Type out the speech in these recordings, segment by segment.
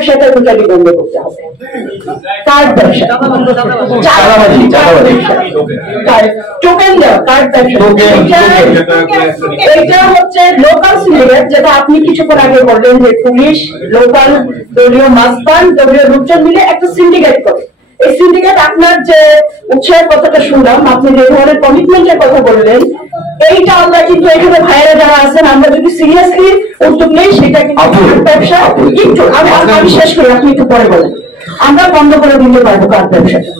ব্যবসাটা টোটালি বন্ধ করতে হবে। কার্ড ব্যবসা, টোকেন দেওয়া, কার্ড ব্যবসা, এটা হচ্ছে লোকাল সিন্ডিকেট, যেটা আপনি কিছুক্ষণ আগে বললেন যে পুলিশ, লোকাল দলীয় মাস্তান, দলীয় লোকজন মিলে একটা সিন্ডিকেট করে। এই সিন্ডিকেট, আপনার যে উৎসাহের কথাটা শুনলাম, আপনি যে ধরনের কমিটমেন্টের কথা বললেন, এইটা আমরা কিন্তু এখানে ভাইরা যারা আছেন, আমরা যদি সিরিয়াসলি উদ্যোগ নেই, সেটা কিন্তু ব্যবসা একটু আমি শেষ করি, আপনি একটু পরে বলেন, আমরা বন্ধ করে দিতে পারবো কার্ড ব্যবসাটা।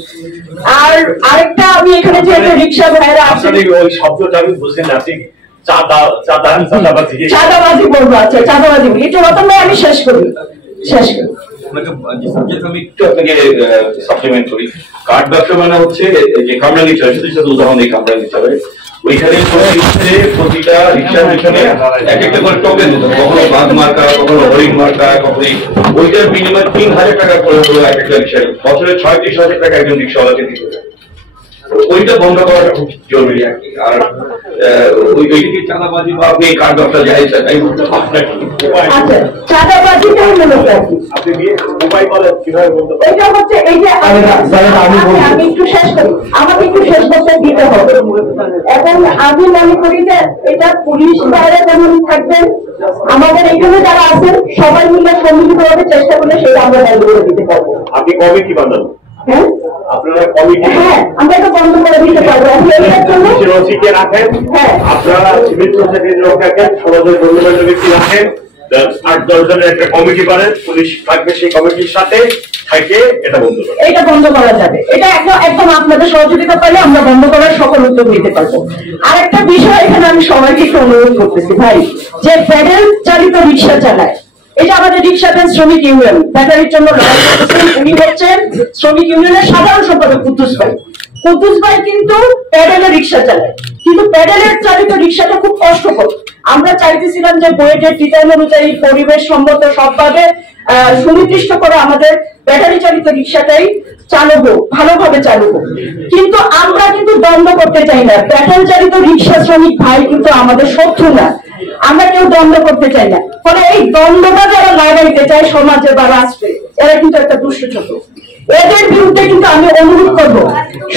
আর আরেকটা, আমি এখানে যে রিক্সা ভাইরা আছেন, ওই শব্দটা আমি বুঝি না ঠিক, চাঁদাবাজি বলবো। আচ্ছা, চাঁদাবাজি বলি, এটা কথা নয়, আমি শেষ করি। কার্ড ব্যবসা মানে হচ্ছে যে কামরা রিক্সা, শুধু উদাহরণ এই কামরা রিক্সা, ওইখানে প্রতিটা রিক্সার পিছনে এক একটা করে টোকেন দিত, কখনো বাঘ মার্কা, কখনো হরিণ মার্কা, কখনো ওইটার বিনিময়ে ৩,০০০ টাকা করে হলো এক একটা রিক্সা, বছরে ৩৬,০০০ টাকা একজন রিক্সাওয়ালাকে দিতে হবে। ওইটা বন্ধ করাটা খুব জরুরি আর কি। আর ওইদিকে চাঁদাবাজি বা আপনি কার্ড ব্যবসা যাই চাঁদাবাজিটা আপনি উপায় বলেন কিভাবে বলতে পারেন? এটা হচ্ছে এই যে আমি একটু শেষ করি, আমাকে একটু শেষ করতে দিতে হবে। এবং আমি মনে করি যে এটা পুলিশ বাইরে যেমন থাকবেন, আমাদের এখানে যারা আছেন সবাই মিলে সম্মিলিতভাবে চেষ্টা করলে সেটা আমরা বন্ধ করে দিতে পারবো। আপনি কমিটি বানান, হ্যাঁ আপনারা কমিটি, হ্যাঁ আমরা এটা বন্ধ করে দিতে পারবো। রাখেন, আপনারা সিভিল সোসাইটির লোক রাখেন, সমাজের গণ্যমান্য ব্যক্তি রাখেন, ৮-১০ জনের একটা কমিটি বানান, পুলিশ থাকবে সেই কমিটির সাথে থাকে, এটা বন্ধ করা, এটা বন্ধ করা যাবে। এটা একদম আপনাদের সহযোগিতা পাইলে আমরা বন্ধ করার সকল উদ্যোগ নিতে পারবো। আরেকটা বিষয় এখানে আমি সবাইকে একটু অনুরোধ করতেছি ভাই, যে প্যাডেল চালিত রিক্সা চালায়, এটা আমাদের রিক্সাতে শ্রমিক ইউনিয়ন ব্যাটারির জন্য লড়াই করতেছেন, উনি হচ্ছেন শ্রমিক ইউনিয়নের সাধারণ সম্পাদক কুদ্দুস ভাই। কুদ্দুস ভাই কিন্তু প্যাডেলে রিক্সা চালায়, কিন্তু প্যাডেলের চালিত রিক্সাটা খুব কষ্টকর। আমরা চাইতেছিলাম যে বুয়েটের ডিজাইন অনুযায়ী পরিবেশ সম্মত সবভাবে সুনির্দিষ্ট করে আমাদের ব্যাটারি চালিত রিক্সাটাই চালাবো, ভালোভাবে চালাবো, কিন্তু আমরা কিন্তু দ্বন্দ্ব করতে চাই না। ব্যাটারি চালিত রিক্সা শ্রমিক ভাই কিন্তু আমাদের শত্রু না, আমরা কেউ দ্বন্দ্ব করতে চাই না। ফলে এই দ্বন্দ্বটা যারা লাগাইতে চায় সমাজে বা রাষ্ট্রে, এরা কিন্তু একটা দুষ্ট চক্র। এদের বিরুদ্ধে কিন্তু আমি অনুরোধ করবো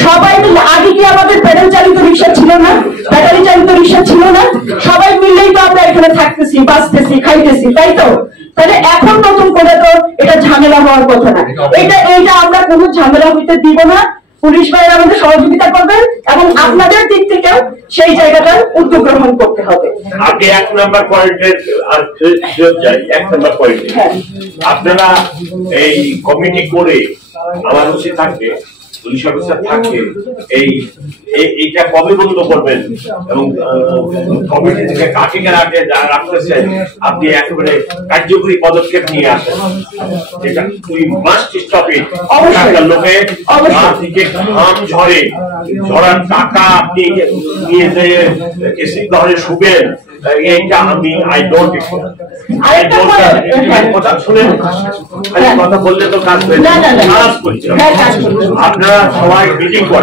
সবাই মিলে, আগে কি আমাদের প্যাডেল চালিত রিক্সা ছিল না, ব্যাটারি চালিত রিক্সা ছিল না? সবাই মিললেই তো আমরা এখানে থাকতেছি, বাঁচতেছি, খাইতেছি, তাই তো? তাহলে এখন নতুন করে তো এটা ঝামেলা হওয়ার কথা না। এইটা আমরা কোনো ঝামেলা হইতে দিব না। পুলিশ ভাইয়েরা আমাদের সহযোগিতা করবেন এবং আপনাদের দিক থেকে সেই জায়গাটার উদ্যোগ গ্রহণ করতে হবে। আগে ১ নম্বর পয়েন্টের যাই, ১ নম্বর পয়েন্টে আপনারা এই কমিটি করে, আমার উচিত থাকবে পুলিশ অফিসার থাকবে, এইটা কবে বন্ধ করবেন এবং কমিটি থেকে কাকে আগে যা রাখতেছেন আপনি একেবারে কার্যকরী পদক্ষেপ নিয়ে আসেন। এটা তুই মাস্ট স্টপ ইট। লোকে থেকে ঘাম ঝরে, ঝরার টাকা আপনি নিয়ে যেয়ে কেসিং ধরে শুবেন, এইটা আমি আই ডোন্ট কথা শুনেন, কথা বললে তো কাজ হয়ে যায়। আপনারা সবাই মিটিং করেন।